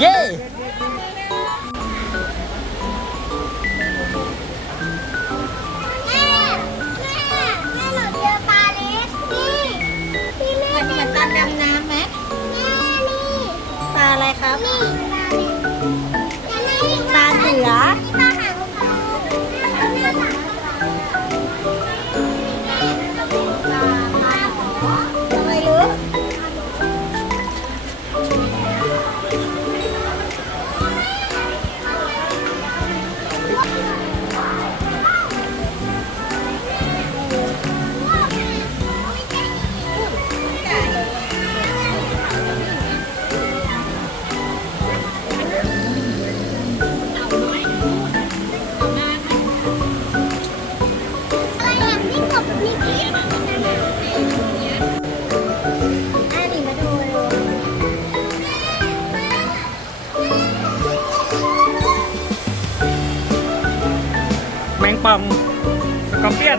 เย้มันเหมือนตอนดำน้ำไหมปลาอะไรครับปลาเสือไม่รู้แมงป่องสกอร์เปียน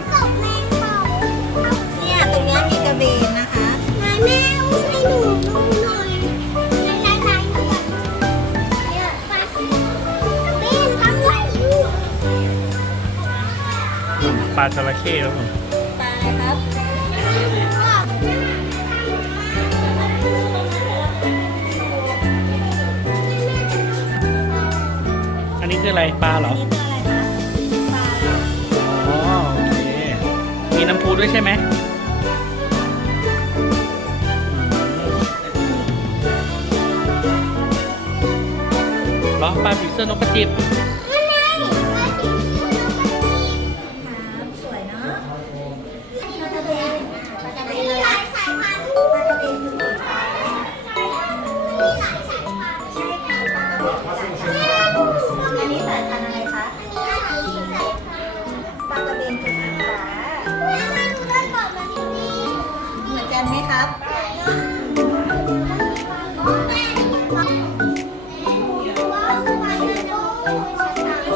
เนี่ยตรงนี้มีกระเบนนะคะแม่อุ้มให้หนูดูหน่อยลายเนี่ยปลาเบนตั้งไว้อยู่ ปลาจระเข้แล้วผม ปลาอะไรครับ อันนี้คืออะไรปลาเหรอ นี่คืออะไรคะปลา อ๋อโอเคมีน้ำพุด้วยใช่ไหมเหรอปลาผีเสื้อนกกระจิบ ครับสวยเนาะปลากระเบนปลากระเบนเลยปลากระเบนคือสีฟ้าใช่ค่ะปลากระเบนคือสายพันธุ์อันนี้สายพันธุ์อะไรคะปลากระเบนคือสีฟ้าเหมือนกันไหมครับ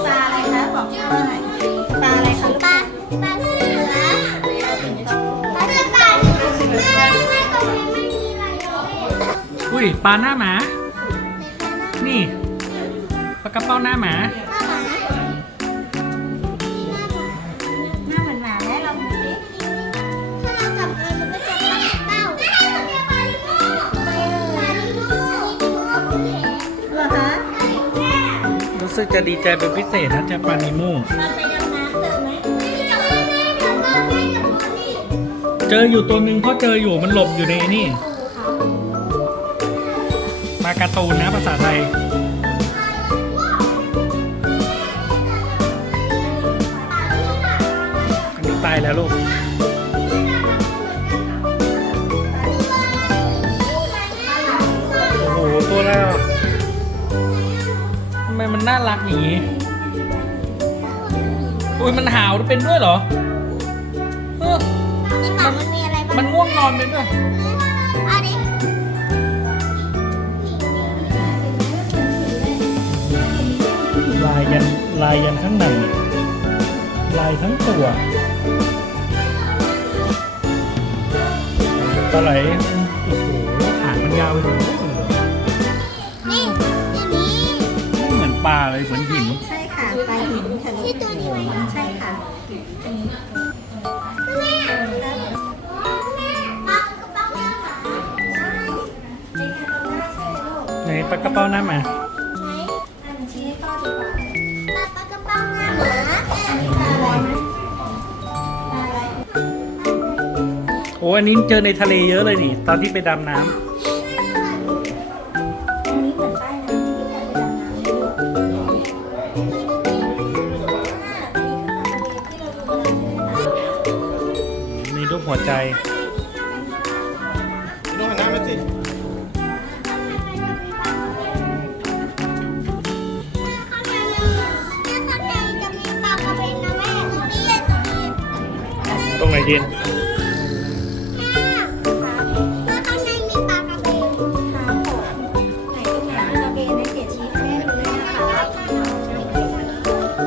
ปลาอะไรคะบอกหน่อยปลาอะไรคะลูก ปลาเสือ ปลาสิงโต ปลาเสือปลาแม่ตรงนี้ไม่มีอะไรเลย อุ้ยปลาหน้าหมา นี่ปลากระเป้าหน้าหมา หน้าหมา หน้าเหมือนหมาแม่ลองดูสิ ถ้าเราจับมันมันก็จะปลาเป้าไม่ได้ตัวเดียวปลาลิโม่ปลาลิโม่ เหรอคะ รู้สึกจะดีใจเป็นพิเศษนะเจ้าปลานิโม่ ตอนไปดำน้ำเจอไหม เจออยู่ตัวหนึ่งเพราะเจออยู่มันหลบอยู่ในนี่ปลาการ์ตูนนะภาษาไทยอันนี้ตายแล้วลูกโอ้โหตัวอะไรอ่ะทำไมมันน่ารักอย่างนี้อุ้ยมันหาวเป็นด้วยเหรอเออ ในปากมันมีอะไรบ้าง มันง่วงนอนเป็นด้วย เอาดิ ลายยันข้างในลายทั้งตัวปลาไหลโอ้โหหางมันยาวไปถึงนู่นเลย นี่อย่างนี้ ไม่เหมือนปลาเลยเหมือนหิน ใช่ค่ะปลาหินค่ะลู ที่ ก ตัวนี้ไว้ ใช่ค่ะ แม่แม่ปลากระเป๋าหน้าหมา เป็นคาโตน่าใช่ไหมลูก ในปลากระเป้าหน้าหมา ไหน อันชี้ให้พ่อดีกว่า ปลากระเป๋าหน้าหมา อันนี้ปลาอะไรนะปลาอะไร โอ้อันนี้เจอในทะเลเยอะเลยนี่ ตอนที่ไปดำน้ำ อันนี้เหมือนใต้น้ำที่เราไปดำน้ำเลยลูกอันนี้คือปลากระเบนที่เราดูมาแล้วใช่ไหมคะ มีรูปหัวใจ ดูหันหน้ามาสิ ข้างในจะมีปลากระเบนนะแม่ตรงนี้เลยตรงนี้ ตรงไหนเย็น แล้วข้างในมีปลากระเบน ครับผมไหนตรงไหนปลากระเบนในเขียนชี้ให้แม่ดูเลยนะคะให้แม่อันนี้ของแม่หน่อยค่ะ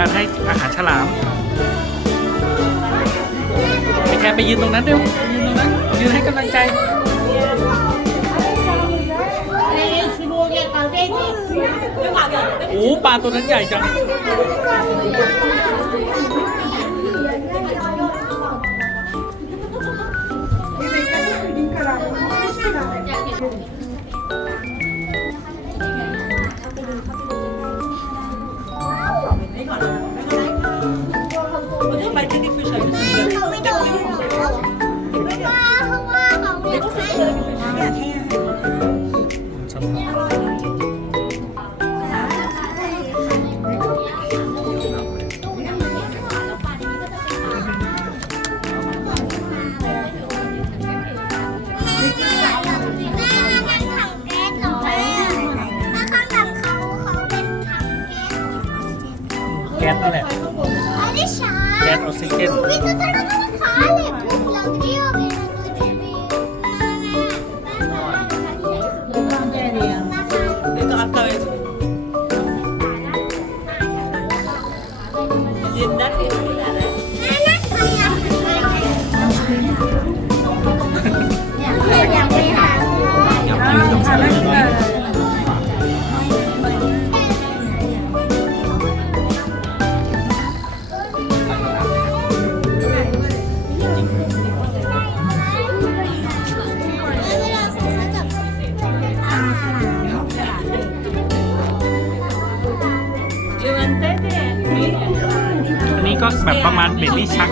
การให้อาหารฉลามไปแค่ไปยืนตรงนั้นเร็วยืนตรงนั้นยืนให้กำลังใจโอ้ปลาตัวนั้นใหญ่จังเขาไม่โดนหรอกเพราะว่าเขาอยากให้แก๊สนั่นแหละแก๊สออกซิเจน อันนี้ก็แบบประมาณเบบี้ชัก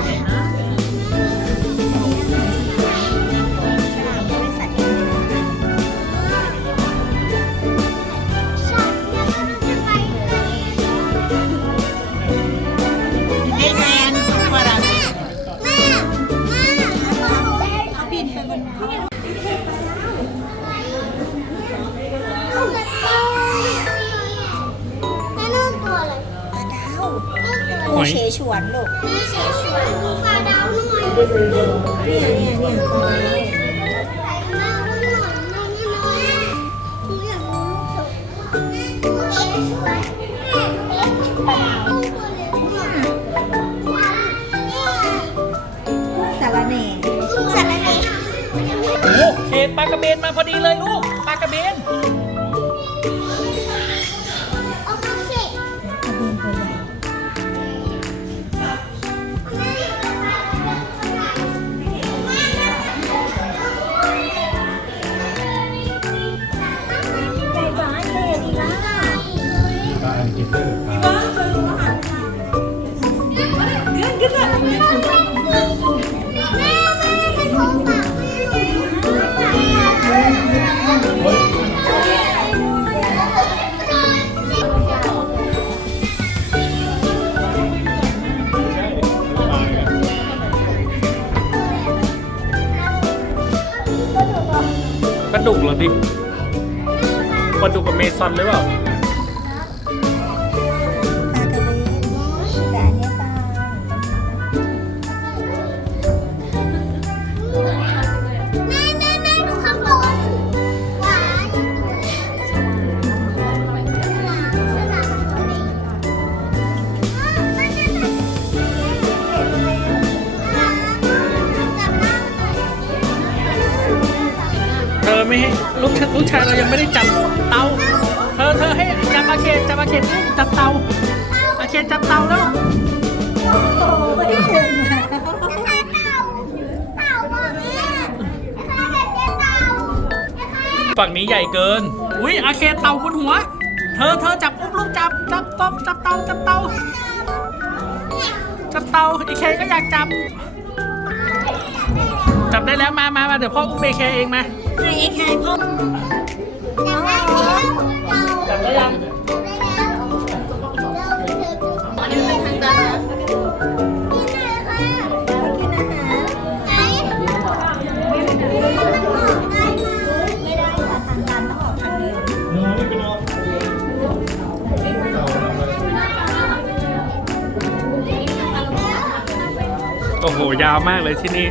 ปูเฉฉวนลูกปูเฉฉวนปลาดาวหน่อยเนี่ยปลาดาวปลาดาวหน่อยหนูอยากรู้ลูกปูเฉฉวนปลาดาวสารเน่สารเน่ โอ้เห็นปลากระเบนมาพอดีเลยลูกปลากระเบน เอามาสิ ปลาดุกเหรอดิปลาดุกกับเมซอนหรือเปล่า ปลากระเบนแต่อันนี้ปลาแม่ดูข้างบนหวานฉลามเธอไม่ให้ลูกชายเรายังไม่ได้จับเตาเธอให้จับอาเคนจับเตาอาเคนจับเตาแล้วฝั่งนี้ใหญ่เกินอุ้ยอาเคนเตาบนหัวเธอจับอุ้มลูกจับเตาอีเคก็อยากจับได้แล้วมาเดี๋ยวพ่ออุ้มเอเคเองมา ใครใครพ่อ จับได้ยัง โอ้โหยาวมากเลยที่นี่